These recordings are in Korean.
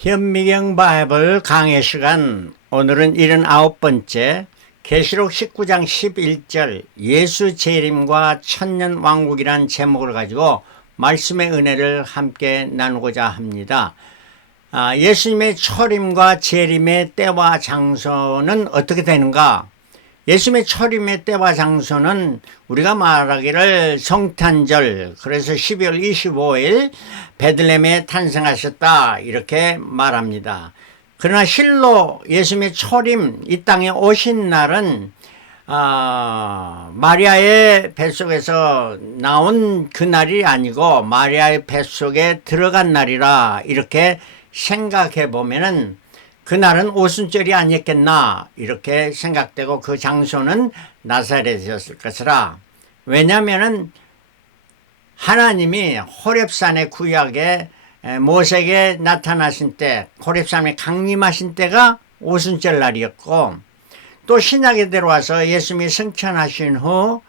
현미경 바이블 강해 시간, 오늘은 79번째 계시록 19장 11절 예수 재림과 천년 왕국이란 제목을 가지고 말씀의 은혜를 함께 나누고자 합니다. 예수님의 초림과 재림의 때와 장소는 어떻게 되는가? 예수님의 초림의 때와 장소는 우리가 말하기를 성탄절, 그래서 12월 25일 베들레헴에 탄생하셨다 이렇게 말합니다. 그러나 실로 예수님의 초림, 이 땅에 오신 날은 마리아의 뱃속에서 나온 그 날이 아니고 마리아의 뱃속에 들어간 날이라 이렇게 생각해 보면은 그날은 오순절이 아니었겠나 이렇게 생각되고, 그 장소는 나사렛이었을 것이라. 왜냐하면 하나님이 호렙산의 구약에 모세에게 나타나신 때, 호렙산에 강림하신 때가 오순절 날이었고, 또 신약에 들어와서 예수님이 승천하신 후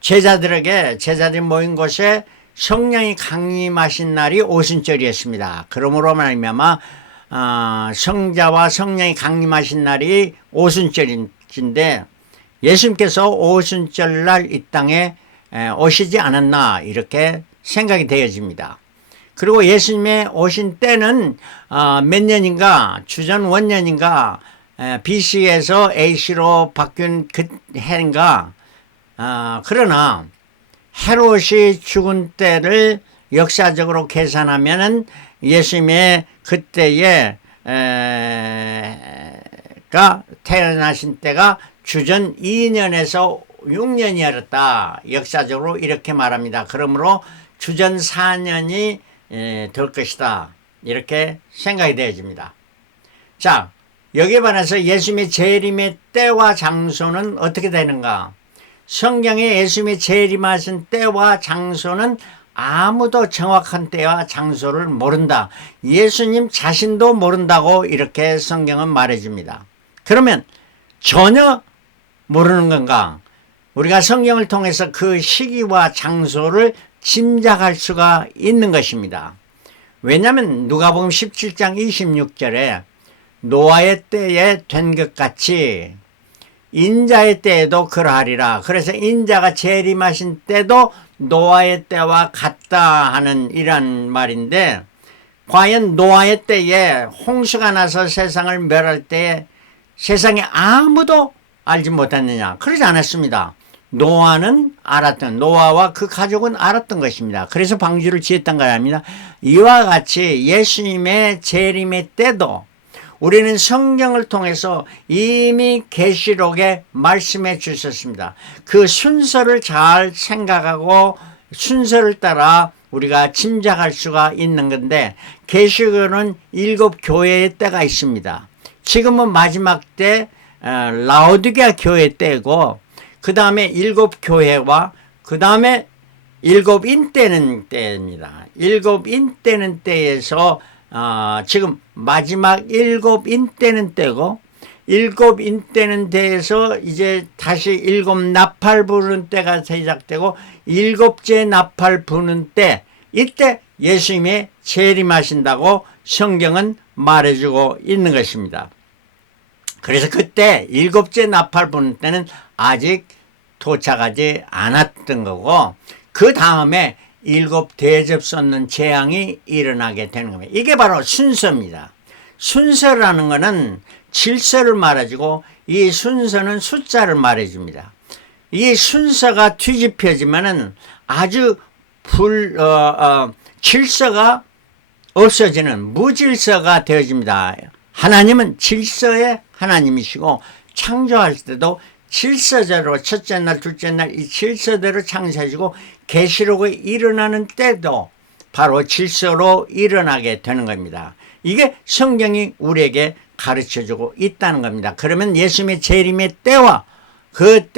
제자들이 모인 곳에 성령이 강림하신 날이 오순절이었습니다. 그러므로 말미암아 성자와 성령이 강림하신 날이 오순절인데, 예수님께서 오순절날 이 땅에 오시지 않았나 이렇게 생각이 되어집니다. 그리고 예수님의 오신 때는 몇 년인가, 주전 원년인가, BC에서 AC로 바뀐 그 해인가. 그러나 헤롯이 죽은 때를 역사적으로 계산하면은 예수님의 그때에 태어나신 때가 주전 2년에서 6년이었다. 역사적으로 이렇게 말합니다. 그러므로 주전 4년이 될 것이다. 이렇게 생각이 되어집니다. 자, 여기에 반해서 예수님의 재림의 때와 장소는 어떻게 되는가? 성경에 예수님이 재림하신 때와 장소는 아무도 정확한 때와 장소를 모른다. 예수님 자신도 모른다고 이렇게 성경은 말해줍니다. 그러면 전혀 모르는 건가? 우리가 성경을 통해서 그 시기와 장소를 짐작할 수가 있는 것입니다. 왜냐하면 누가복음 17장 26절에 노아의 때에 된 것 같이 인자의 때에도 그러하리라. 그래서 인자가 재림하신 때도 노아의 때와 같다 하는 이런 말인데, 과연 노아의 때에 홍수가 나서 세상을 멸할 때에 세상에 아무도 알지 못했느냐? 그러지 않았습니다. 노아와 그 가족은 알았던 것입니다. 그래서 방주를 지었던 거랍니다. 이와 같이 예수님의 재림의 때도 우리는 성경을 통해서 이미 계시록에 말씀해 주셨습니다. 그 순서를 잘 생각하고 순서를 따라 우리가 짐작할 수가 있는 건데, 계시록에는 7교회의 때가 있습니다. 지금은 마지막 때 라오디게아 교회 때고, 그 다음에 7교회와 그 다음에 7인 때는 때입니다. 7인 때는 때에서 지금 마지막 7인 때는 때고, 7인 때는 때에서 이제 다시 7나팔 부는 때가 시작되고, 7째 나팔 부는 때, 이때 예수님이 재림하신다고 성경은 말해주고 있는 것입니다. 그래서 그때 7째 나팔 부는 때는 아직 도착하지 않았던 거고, 그 다음에 7 대접 쏟는 재앙이 일어나게 되는 겁니다. 이게 바로 순서입니다. 순서라는 것은 질서를 말해주고, 이 순서는 숫자를 말해줍니다. 이 순서가 뒤집혀지면은 아주 질서가 없어지는 무질서가 되어집니다. 하나님은 질서의 하나님이시고, 창조할 때도 질서대로 첫째 날, 둘째 날 이 질서대로 창조해주고, 계시록에 일어나는 때도 바로 질서로 일어나게 되는 겁니다. 이게 성경이 우리에게 가르쳐주고 있다는 겁니다. 그러면 예수님의 재림의 때와 그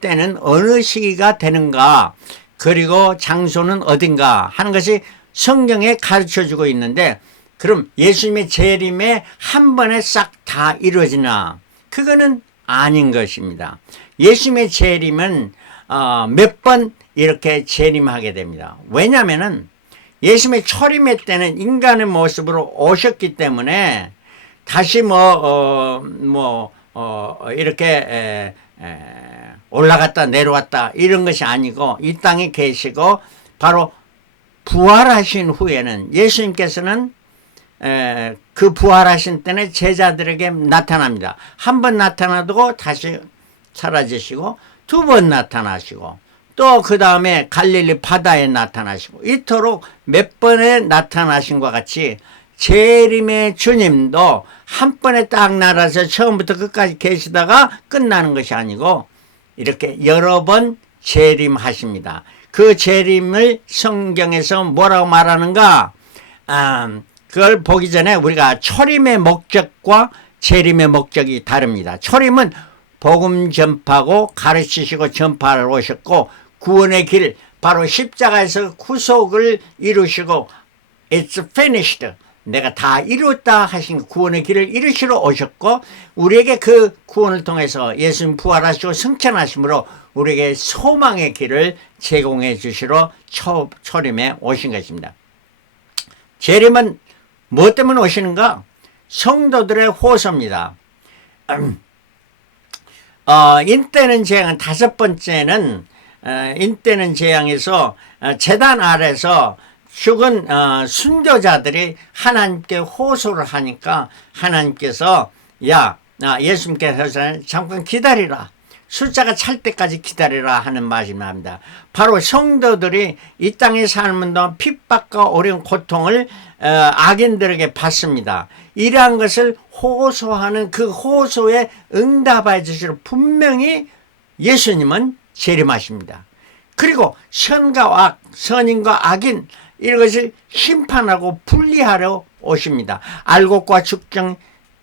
때는 어느 시기가 되는가, 그리고 장소는 어딘가 하는 것이 성경에 가르쳐주고 있는데, 그럼 예수님의 재림에 한 번에 싹 다 이루어지나? 그거는 아닌 것입니다. 예수님의 재림은 몇 번 이렇게 재림하게 됩니다. 왜냐하면은 예수님의 초림의 때는 인간의 모습으로 오셨기 때문에 다시 이렇게 올라갔다 내려왔다 이런 것이 아니고 이 땅에 계시고 바로 부활하신 후에는 예수님께서는 그 부활하신 때는 제자들에게 나타납니다. 한 번 나타나두고 다시 사라지시고 두 번 나타나시고 또 그 다음에 갈릴리 바다에 나타나시고 이토록 몇 번에 나타나신 것 같이 재림의 주님도 한 번에 딱 날아서 처음부터 끝까지 계시다가 끝나는 것이 아니고 이렇게 여러 번 재림하십니다. 그 재림을 성경에서 뭐라고 말하는가? 그걸 보기 전에 우리가 초림의 목적과 재림의 목적이 다릅니다. 초림은 복음 전파하고 가르치시고 전파를 오셨고 구원의 길 바로 십자가에서 구속을 이루시고 It's finished. 내가 다 이뤘다 하신 구원의 길을 이루시러 오셨고 우리에게 그 구원을 통해서 예수님 부활하시고 승천하심으로 우리에게 소망의 길을 제공해 주시러 초림에 오신 것입니다. 재림은 무엇 때문에 오시는가? 성도들의 호소입니다. 인때는 재앙은 다섯 번째는 인때는 재앙에서 제단 아래서 죽은 순교자들이 하나님께 호소를 하니까 하나님께서 예수님께서 잠깐 기다리라. 숫자가 찰 때까지 기다리라 하는 말씀입니다. 바로 성도들이 이 땅에 사는 동안 핍박과 어려운 고통을 악인들에게 받습니다. 이러한 것을 호소하는 그 호소에 응답해 주시러 분명히 예수님은 재림하십니다. 그리고 선과 악, 선인과 악인 이것을 심판하고 분리하려 오십니다. 알곡과 죽정,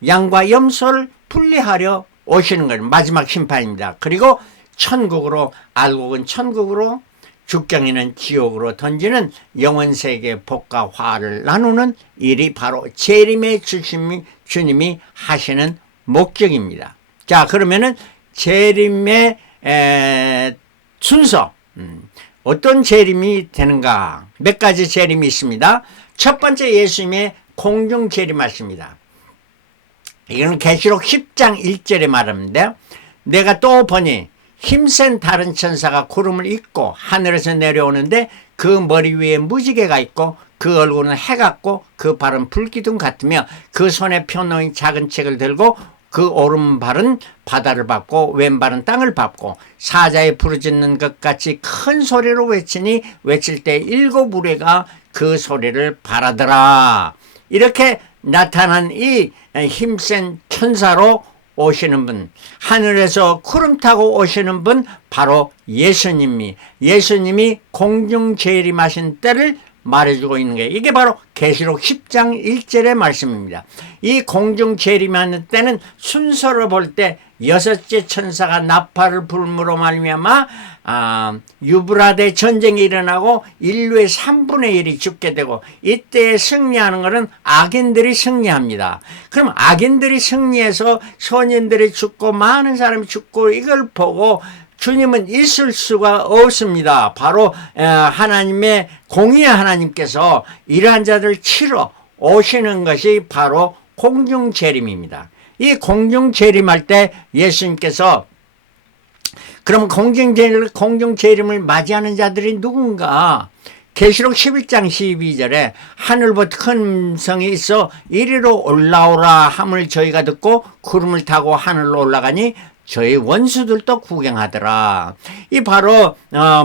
양과 염소를 분리하려 오시는 것은 마지막 심판입니다. 그리고 천국으로, 알곡은 천국으로, 죽정이는 지옥으로 던지는 영원세계 복과 화를 나누는 일이 바로 재림의 주님이 하시는 목적입니다. 자, 그러면은 재림의 순서, 어떤 재림이 되는가? 몇 가지 재림이 있습니다. 첫 번째 예수님의 공중 재림하십니다. 이거는 계시록 10장 1절에 말하는데 내가 또 보니 힘센 다른 천사가 구름을 입고 하늘에서 내려오는데 그 머리 위에 무지개가 있고 그 얼굴은 해 같고 그 발은 불기둥 같으며 그 손에 펴놓은 작은 책을 들고 그 오른발은 바다를 밟고 왼발은 땅을 밟고 사자에 부르짖는 것 같이 큰 소리로 외치니 외칠 때 일곱 무리가 그 소리를 바라더라. 이렇게 나타난 이 힘센 천사로 오시는 분, 하늘에서 구름 타고 오시는 분 바로 예수님이 공중 재림하신 때를 말해주고 있는 게 이게 바로 계시록 10장 1절의 말씀입니다. 이 공중 재림하는 때는 순서로 볼 때 여섯째 천사가 나팔을 불므로 말미암아 유브라데 전쟁이 일어나고 인류의 3분의 1이 죽게 되고 이때에 승리하는 것은 악인들이 승리합니다. 그럼 악인들이 승리해서 선인들이 죽고 많은 사람이 죽고 이걸 보고 주님은 있을 수가 없습니다. 바로 하나님의 공의의 하나님께서 이러한 자들을 치러 오시는 것이 바로 공중 재림입니다. 이 공중 재림할 때 예수님께서 그럼 공중 재림을 맞이하는 자들이 누군가? 계시록 11장 12절에 하늘부터 큰 성이 있어 이리로 올라오라 함을 저희가 듣고 구름을 타고 하늘로 올라가니 저희 원수들도 구경하더라. 이 바로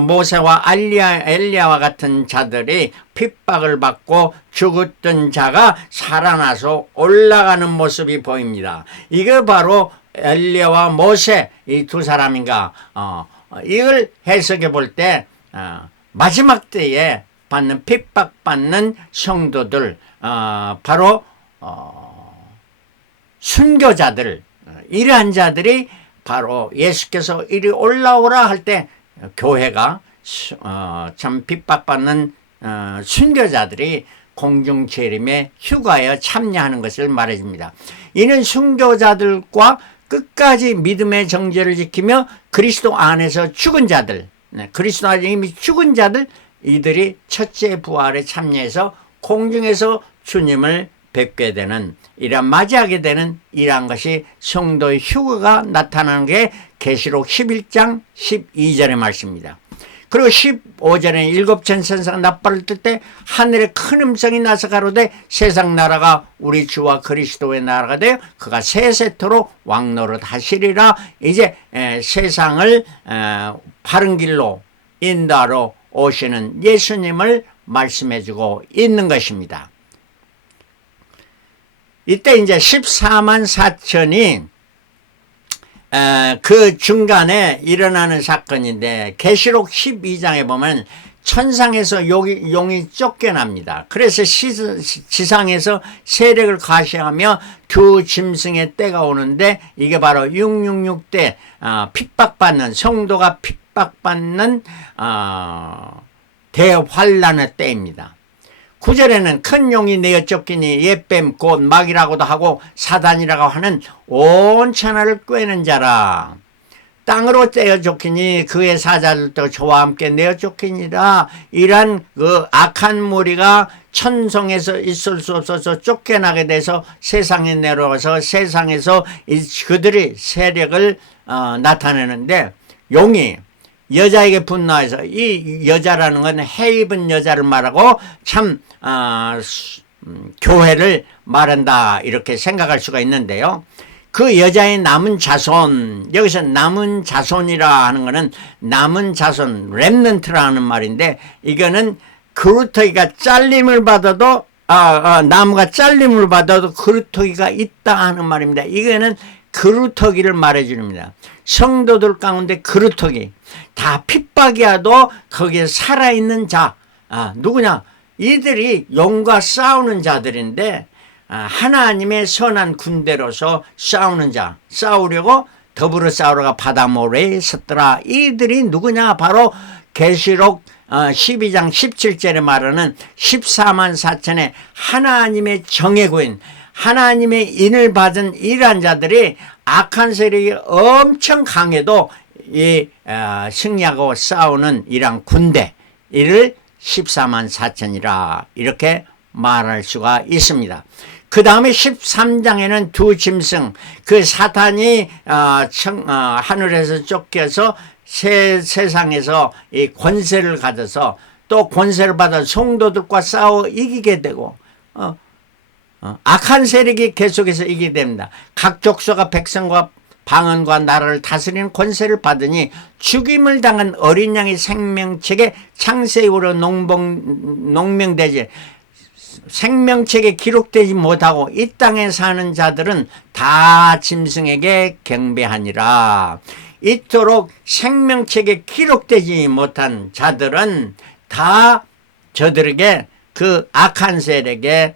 모세와 엘리야와 같은 자들이 핍박을 받고 죽었던 자가 살아나서 올라가는 모습이 보입니다. 이게 바로 엘리야와 모세 이 두 사람인가? 이걸 해석해 볼 때 마지막 때에 받는 핍박받는 성도들 바로 순교자들 이러한 자들이 바로 예수께서 이리 올라오라 할 때 교회가 참 핍박받는 순교자들이 공중 재림에 휴가에 참여하는 것을 말해줍니다. 이는 순교자들과 끝까지 믿음의 정죄를 지키며 그리스도 안에서 죽은 자들, 그리스도 안에 이미 죽은 자들 이들이 첫째 부활에 참여해서 공중에서 주님을 뵙게 되는, 이런 맞이하게 되는 이러한 것이 성도의 휴거가 나타나는 게 계시록 11장 12절의 말씀입니다. 그리고 15절에는 일곱 천사가 나팔을 뜰 때 하늘에 큰 음성이 나서 가로되 세상 나라가 우리 주와 그리스도의 나라가 되어 그가 세세토록 왕노릇 하시리라. 이제 세상을 바른 길로 인도하러 오시는 예수님을 말씀해주고 있는 것입니다. 이때 이제 14만 4천이 그 중간에 일어나는 사건인데, 계시록 12장에 보면 천상에서 용이 쫓겨납니다. 그래서 지상에서 세력을 과시하며 두 짐승의 때가 오는데, 이게 바로 666때 핍박받는, 성도가 핍박받는 대환란의 때입니다. 9절에는 큰 용이 내어 쫓기니 옛뱀 곧 마귀라고도 하고 사단이라고 하는 온 천하를 꿰는 자라. 땅으로 떼어 쫓기니 그의 사자들도 저와 함께 내어 쫓기니라. 이란 그 악한 무리가 천성에서 있을 수 없어서 쫓겨나게 돼서 세상에 내려와서 세상에서 그들의 세력을 나타내는데, 용이 여자에게 분노해서, 이 여자라는 건 해 입은 여자를 말하고 참 교회를 말한다 이렇게 생각할 수가 있는데요. 그 여자의 남은 자손, 여기서 남은 자손이라 하는 것은 남은 자손, 렘넌트라는 말인데, 이거는 그루터기가 잘림을 받아도 나무가 잘림을 받아도 그루터기가 있다 하는 말입니다. 이거는 그루터기를 말해줍니다. 성도들 가운데 그루터기, 다 핍박이야도 거기에 살아있는 자, 누구냐? 이들이 용과 싸우는 자들인데, 하나님의 선한 군대로서 싸우는 자, 싸우려고 더불어 싸우러가 바다 모래에 섰더라. 이들이 누구냐? 바로 계시록 12장 17절에 말하는 14만 4천의 하나님의 정예구인, 하나님의 인을 받은 이러한 자들이 악한 세력이 엄청 강해도 승리하고 싸우는 이러한 군대, 이를 14만 4천이라 이렇게 말할 수가 있습니다. 그 다음에 13장에는 두 짐승, 그 사탄이 하늘에서 쫓겨서 세상에서 이 권세를 가져서 또 권세를 받아 성도들과 싸워 이기게 되고, 악한 세력이 계속해서 이기게 됩니다. 각 족속과 백성과 방언과 나라를 다스리는 권세를 받으니 죽임을 당한 어린 양의 생명책에 창세기로 농명되지, 생명책에 기록되지 못하고 이 땅에 사는 자들은 다 짐승에게 경배하니라. 이토록 생명책에 기록되지 못한 자들은 다 저들에게, 그 악한 세력에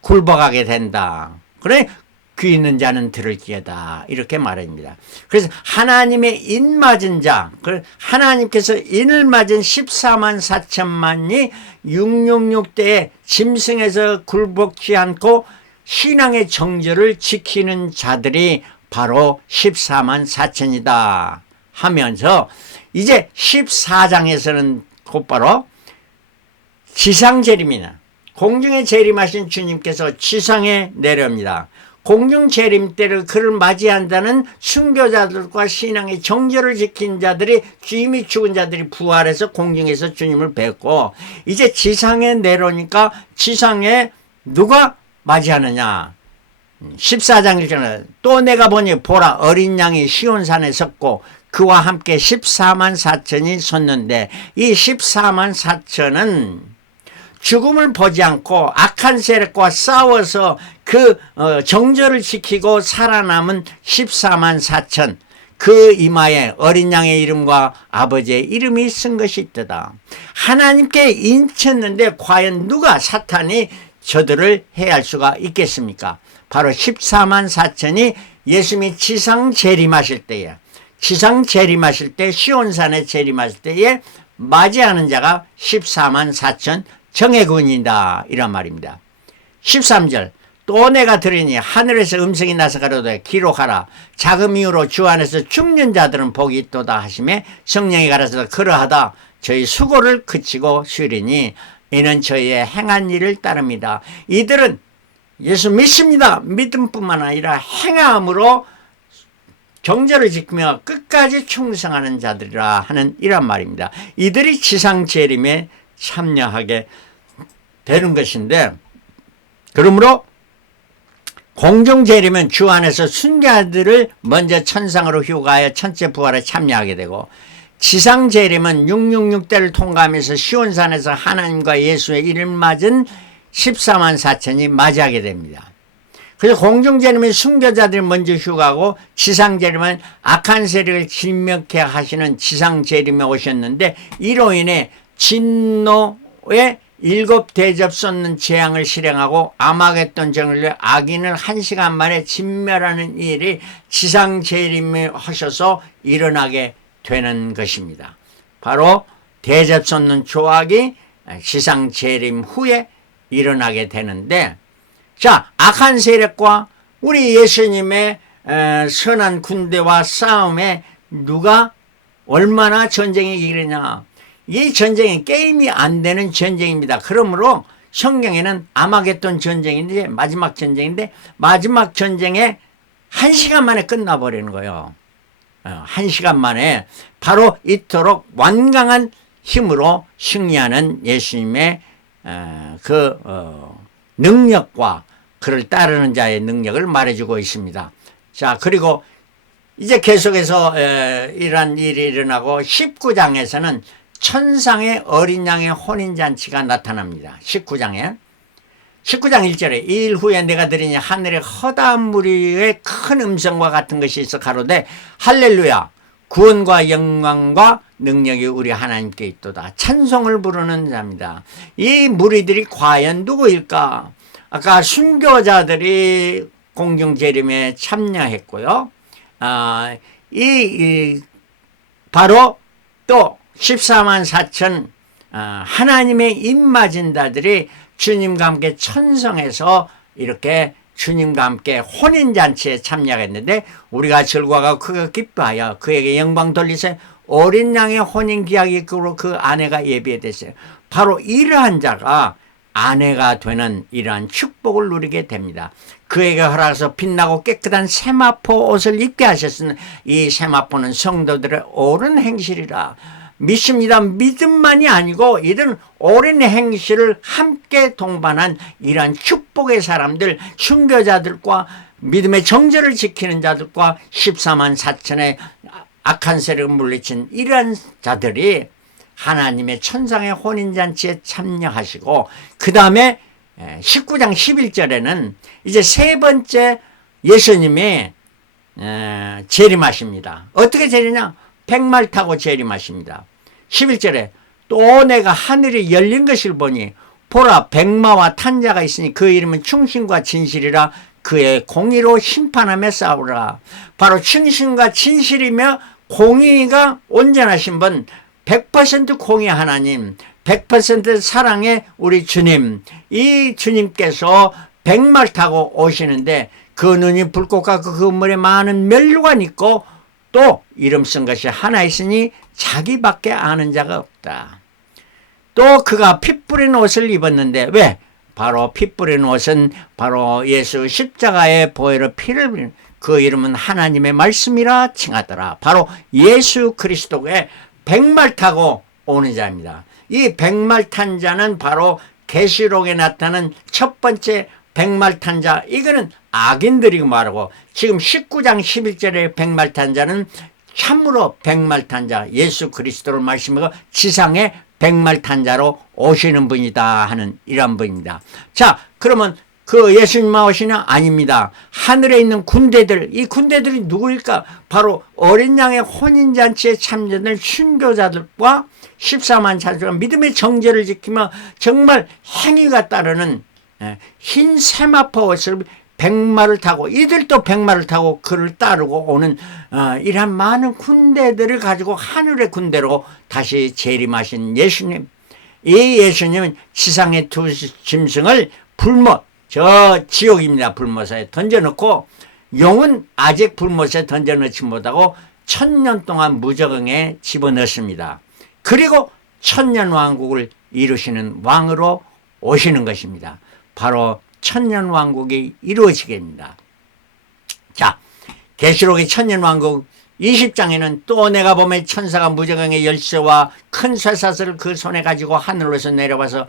굴복하게 된다. 그래, 귀 있는 자는 들을지어다 이렇게 말합니다. 그래서 하나님의 인 맞은 자, 하나님께서 인을 맞은 14만 4천만이 666대에 짐승에서 굴복지 않고 신앙의 정절을 지키는 자들이 바로 14만 4천이다 하면서, 이제 14장에서는 곧바로 지상 재림이나 공중에 재림하신 주님께서 지상에 내려옵니다. 공중 재림 때를 그를 맞이한다는 순교자들과 신앙의 정절을 지킨 자들이, 이미 죽은 자들이 부활해서 공중에서 주님을 뵙고, 이제 지상에 내려오니까 지상에 누가 맞이하느냐? 14장 1절에 또 내가 보니 보라 어린 양이 시온산에 섰고 그와 함께 14만 4천이 섰는데, 이 14만 4천은 죽음을 보지 않고 악한 세력과 싸워서 그 정절을 지키고 살아남은 14만 4천, 그 이마에 어린 양의 이름과 아버지의 이름이 쓴 것이 있다. 하나님께 인쳤는데 과연 누가, 사탄이 저들을 해할 수가 있겠습니까? 바로 14만 4천이 예수님이 지상 재림하실 때에, 시온산에 재림하실 때에 맞이하는 자가 14만 4천 정예군이다 이란 말입니다. 13절 또 내가 들으니 하늘에서 음성이 나서 가로되 기록하라. 자금 이후로 주 안에서 죽는 자들은 복이 있도다 하시매 성령이 가라사대 그러하다. 저희 수고를 그치고 쉬리니 이는 저희의 행한 일을 따릅니다. 이들은 예수 믿습니다. 믿음뿐만 아니라 행함으로 경제를 지키며 끝까지 충성하는 자들이라 하는 이란 말입니다. 이들이 지상재림에 참여하게 되는 것인데, 그러므로 공중재림은 주 안에서 순교자들을 먼저 천상으로 휴가하여 천체 부활에 참여하게 되고, 지상재림은 666대를 통과하면서 시온산에서 하나님과 예수의 이를 맞은 14만 4천이 맞이하게 됩니다. 그래서 공중재림은 순교자들이 먼저 휴가하고, 지상재림은 악한 세력을 진멸케 하시는 지상재림에 오셨는데, 이로 인해 진노의 7 대접 쏟는 재앙을 실행하고 아마겟돈 정을 악인을 1시간 만에 진멸하는 일이 지상재림에 하셔서 일어나게 되는 것입니다. 바로 대접 쏟는 조악이 지상재림 후에 일어나게 되는데, 자, 악한 세력과 우리 예수님의 선한 군대와 싸움에 누가 얼마나 전쟁이 이기느냐. 이 전쟁은 게임이 안 되는 전쟁입니다. 그러므로 성경에는 아마겟돈 전쟁인데, 마지막 전쟁인데, 마지막 전쟁에 1시간 만에 끝나버리는 거예요. 1시간 만에 바로 이토록 완강한 힘으로 승리하는 예수님의 능력과 그를 따르는 자의 능력을 말해주고 있습니다. 자, 그리고 이제 계속해서 이러한 일이 일어나고 19장에서는 천상의 어린 양의 혼인잔치가 나타납니다. 19장 1절에 이 일 후에 내가 들으니 하늘에 허다한 무리의 큰 음성과 같은 것이 있어 가로되 할렐루야 구원과 영광과 능력이 우리 하나님께 있도다. 찬송을 부르는 자입니다. 이 무리들이 과연 누구일까? 아까 순교자들이 공중재림에 참여했고요. 바로 또 14만 4천 하나님의 입맞은 자들이 주님과 함께 천성에서 이렇게 주님과 함께 혼인잔치에 참여했는데, 우리가 즐거워하고 크게 기뻐하여 그에게 영광 돌리세 어린 양의 혼인기약이 있고 그 아내가 예비됐어요. 바로 이러한 자가 아내가 되는 이러한 축복을 누리게 됩니다. 그에게 허락해서 빛나고 깨끗한 세마포 옷을 입게 하셨으니 이 세마포는 성도들의 옳은 행실이라. 믿습니다. 믿음만이 아니고 이들은 옳은 행실을 함께 동반한 이러한 축복의 사람들, 순교자들과 믿음의 정절을 지키는 자들과 14만 4천의 악한 세력을 물리친 이러한 자들이 하나님의 천상의 혼인잔치에 참여하시고, 그 다음에 19장 11절에는 이제 세 번째 예수님이 재림하십니다. 어떻게 재리냐? 백말 타고 재림하십니다. 11절에 또 내가 하늘이 열린 것을 보니 보라 백마와 탄 자가 있으니 그 이름은 충신과 진실이라. 그의 공의로 심판하며 싸우라. 바로 충신과 진실이며 공의가 온전하신 분, 100% 공의 하나님, 100% 사랑의 우리 주님, 이 주님께서 백말 타고 오시는데 그 눈이 불꽃 같고 그 물에 많은 면류관 있고 또 이름 쓴 것이 하나 있으니 자기밖에 아는 자가 없다. 또 그가 피 뿌린 옷을 입었는데 왜? 바로 피 뿌린 옷은 바로 예수 십자가의 보혈의 피를 뿌린 그 이름은 하나님의 말씀이라 칭하더라. 바로 예수 그리스도의 백말 타고 오는 자입니다. 이 백말 탄 자는 바로 계시록에 나타나는 첫 번째 백말 탄 자, 이거는 악인들이 말하고, 지금 19장 11절의 백말 탄 자는 참으로 백말 탄 자, 예수 그리스도를 말씀하고 지상에 백말 탄 자로 오시는 분이다 하는 이런 분입니다. 자, 그러면 그 예수님만 오시냐? 아닙니다. 하늘에 있는 군대들, 이 군대들이 누구일까? 바로 어린 양의 혼인잔치에 참여된 순교자들과 14만 자들과 믿음의 정죄를 지키며 정말 행위가 따르는 흰 세마포 옷을 백마를 타고, 이들도 백마를 타고 그를 따르고 오는 이러한 많은 군대들을 가지고 하늘의 군대로 다시 재림하신 예수님. 이 예수님은 지상의 두 짐승을 불못, 저 지옥입니다. 불못에 던져놓고, 용은 아직 불못에 던져놓지 못하고 1000년 동안 무적응에 집어넣습니다. 그리고 천년왕국을 이루시는 왕으로 오시는 것입니다. 바로 천년왕국이 이루어지겠습니다. 자, 계시록의 천년왕국 20장에는 또 내가 보면 천사가 무저강의 열쇠와 큰 쇠사슬을 그 손에 가지고 하늘로서 내려와서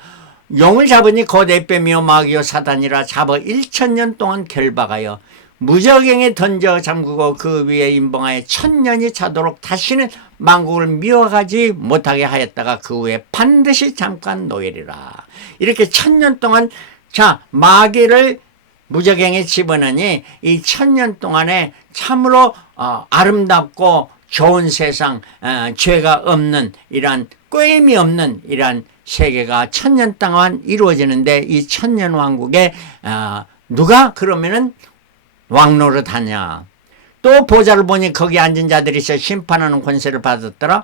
용을 잡으니 거대 뱀이요 마귀요 사단이라 잡아 1000년 동안 결박하여 무저갱에 던져 잠그고 그 위에 임봉하여 1000년이 차도록 다시는 만국을 미워가지 못하게 하였다가 그 후에 반드시 잠깐 노예리라. 이렇게 1000년 동안 자 마귀를 무저갱에 집어넣으니 이 1000년 동안에 참으로 아름답고 좋은 세상, 죄가 없는 이러한 꾀임이 없는 이러한 세계가 1000년 동안 이루어지는데 이 천년왕국에 누가 그러면은 왕노릇 하냐. 또 보좌를 보니 거기 앉은 자들이 있어 심판하는 권세를 받았더라.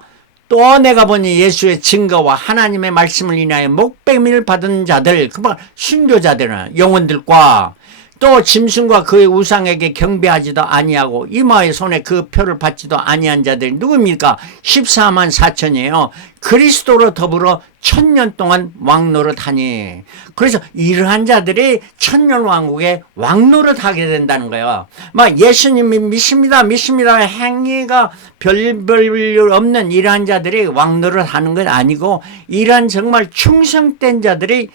또 내가 보니 예수의 증거와 하나님의 말씀을 인하여 목배임을 받은 자들, 그만 순교자들은 영혼들과 또 짐승과 그의 우상에게 경배하지도 아니하고 이마의 손에 그 표를 받지도 아니한 자들이 누굽니까? 14만 4천이에요. 그리스도로 더불어 1000년 동안 왕노릇하니. 그래서 이러한 자들이 천년왕국에 왕노릇하게 된다는 거예요. 막 예수님이 믿습니다 행위가 별별 없는 이러한 자들이 왕노릇하는 건 아니고 이러한 정말 충성된 자들이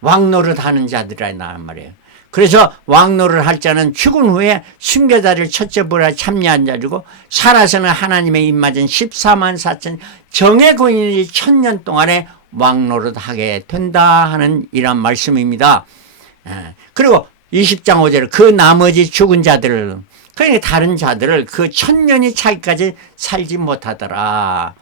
왕노릇하는 자들이란 말이에요. 그래서 왕노를 할 자는 죽은 후에 순교자를 첫째 부활에 참여한 자리고 살아서는 하나님의 입맞은 14만 4천 정의 군인이 1000년 동안에 왕노릇 하게 된다 하는 이런 말씀입니다. 그리고 20장 5절 그 나머지 죽은 자들을 그러니까 다른 자들을 그 1000년이 차기까지 살지 못하더라.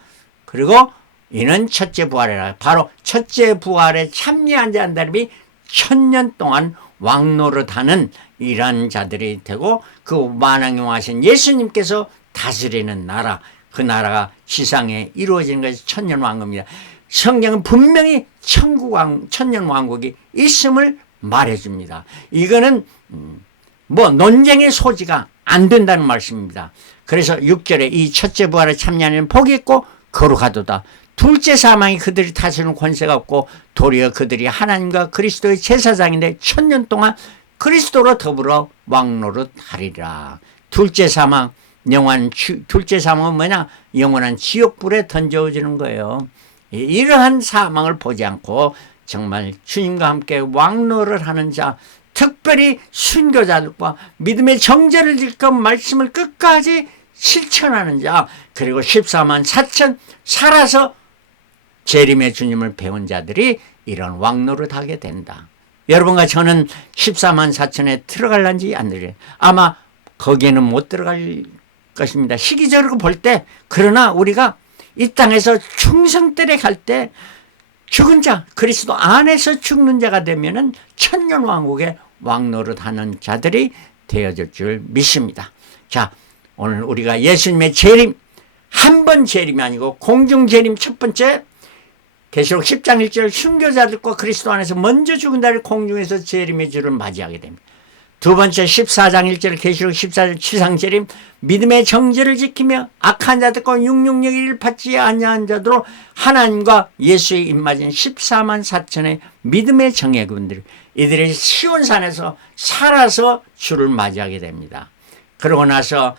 그리고 이는 첫째 부활이라. 바로 첫째 부활에 참여한 자들이 1000년 동안 왕노릇하는 이러한 자들이 되고 그 만왕용하신 예수님께서 다스리는 나라, 그 나라가 지상에 이루어지는 것이 천년왕국입니다. 성경은 분명히 천년왕국이 있음을 말해줍니다. 이거는 뭐 논쟁의 소지가 안 된다는 말씀입니다. 그래서 6절에 이 첫째 부활에 참여하는 복이 있고 거룩하도다. 둘째 사망이 그들이 다스리는 권세가 없고 도리어 그들이 하나님과 그리스도의 제사장인데 1000년 동안 그리스도로 더불어 왕노릇 하리라. 둘째 사망, 둘째 사망은 뭐냐? 영원한 지옥불에 던져지는 거예요. 이러한 사망을 보지 않고 정말 주님과 함께 왕노릇 하는 자, 특별히 순교자들과 믿음의 정죄를 지켜 말씀을 끝까지 실천하는 자, 그리고 14만 4천 살아서 재림의 주님을 배운 자들이 이런 왕노릇 하게 된다. 여러분과 저는 14만 4천에 들어갈란지 안 들어요. 아마 거기에는 못 들어갈 것입니다. 시기적으로 볼 때. 그러나 우리가 이 땅에서 충성들에 갈 때 죽은 자, 그리스도 안에서 죽는 자가 되면은 천년왕국의 왕노릇 하는 자들이 되어질 줄 믿습니다. 자, 오늘 우리가 예수님의 재림, 한 번 재림이 아니고 공중 재림 첫 번째, 계시록 10장 1절 순교자들과 그리스도 안에서 먼저 죽은 자를 공중에서 재림의 주를 맞이하게 됩니다. 두 번째 14장 1절 계시록 14절 치상재림 믿음의 정죄를 지키며 악한 자들과 666일 받지 아니한 자들로 하나님과 예수의 입맞은 14만 4천의 믿음의 정예군들 이들이 시온산에서 살아서 주를 맞이하게 됩니다. 그러고 나서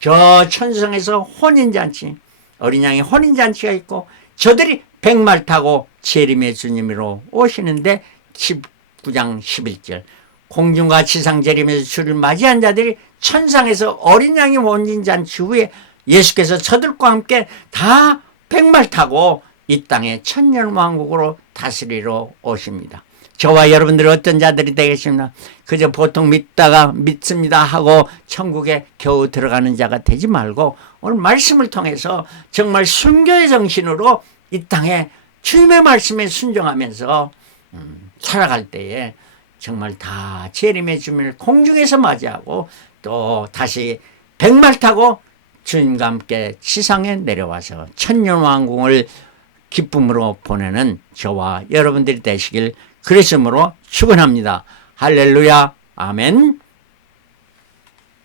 저 천성에서 혼인잔치 어린 양의 혼인잔치가 있고 저들이 백말 타고 재림의 주님으로 오시는데 19장 11절 공중과 지상 재림에서 주를 맞이한 자들이 천상에서 어린 양의 혼인잔치 후에 예수께서 저들과 함께 다 백말 타고 이 땅에 천년왕국으로 다스리러 오십니다. 저와 여러분들은 어떤 자들이 되겠습니까? 그저 보통 믿다가 믿습니다 하고 천국에 겨우 들어가는 자가 되지 말고 오늘 말씀을 통해서 정말 순교의 정신으로 이 땅에 주님의 말씀에 순종하면서 살아갈 때에 정말 다 재림의 주님을 공중에서 맞이하고 또 다시 백말 타고 주님과 함께 지상에 내려와서 천년왕국을 기쁨으로 보내는 저와 여러분들이 되시길 그리스도로 축원합니다. 할렐루야. 아멘.